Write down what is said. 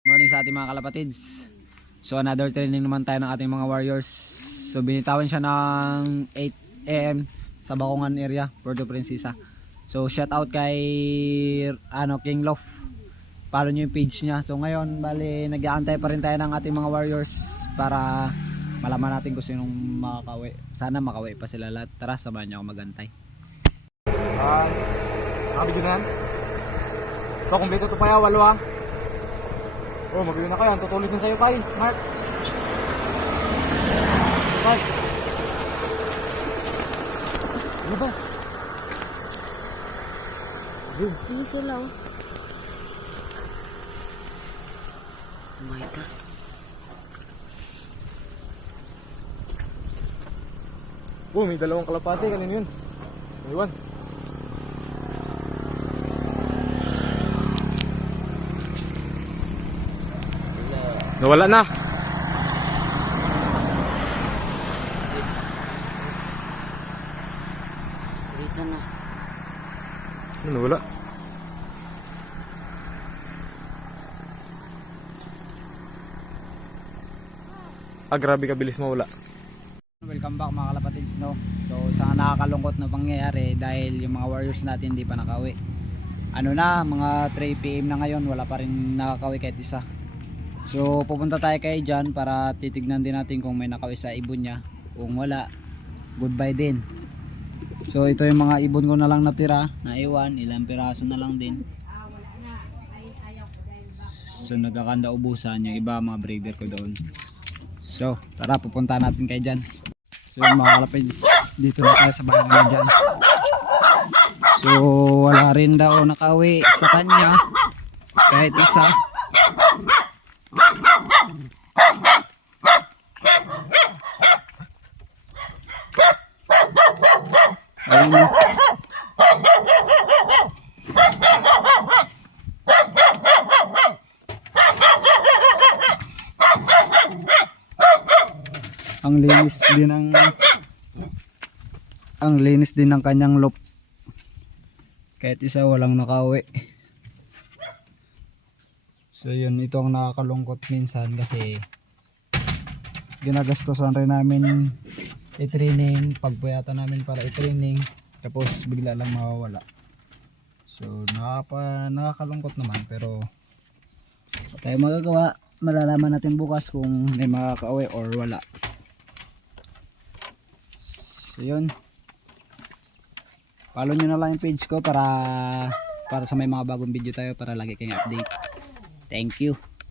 Morning sa ating mga kalapatids. So another training naman tayo ng ating mga warriors. So binitawan siya ng 8 AM sa Bakungan area, Puerto Princesa. So shout out kay King Lof. Follow nyo yung page niya. So ngayon bali nag-aantay pa rin tayo ng ating mga warriors para malaman natin kung sinong makakauwi. Sana makauwi pa sila lahat. Tara, samahan niyo ako magantay. Nakabidyo na yan. Ito, kumpleto ito pa ya, walo ha. Oh, mabili na kayo. Tutulis na sa'yo, Pai. Mark. Mark. Labas. Zoom. Dito lang. Oh my God. Oh, may dalawang kalapate. Kanino yun? Iwan. Nawala na. Dito na. Nawala. Grabe ka bilis mawala. Welcome back mga kalapatids, no. So sa nakakalungkot na pangyayari dahil yung mga warriors natin hindi pa nakauwi. Ano na, mga 3 PM na ngayon, wala pa rin nakakauwi kahit isa. So pupunta tayo kay Jan para titignan din natin kung may nakauwi sa ibon niya. Kung wala, goodbye din. So ito yung mga ibon ko na lang natira, naiwan, ilang piraso na lang din. So nagkakanda ubusan yung iba mga breeder ko doon. So tara, pupunta natin kay Jan. So mga kalapatids, dito na tayo sa bahay ni Jan. So wala rin daw nakauwi sa kanya kahit isa. Ayun na. Ang linis din ng kanyang loop. Kahit isa walang nakauwi. So yun, ito ang nakakalungkot minsan kasi ginagastosan rin namin i-training, pagpuyatan namin para i-training, tapos bigla lang mawawala. So nakakalungkot naman, pero tayo magagawa. Malalaman natin bukas kung may makakauwi or wala. So yun, follow nyo na lang yung page ko para sa may mga bagong video tayo, para lagi kayong update. Thank you.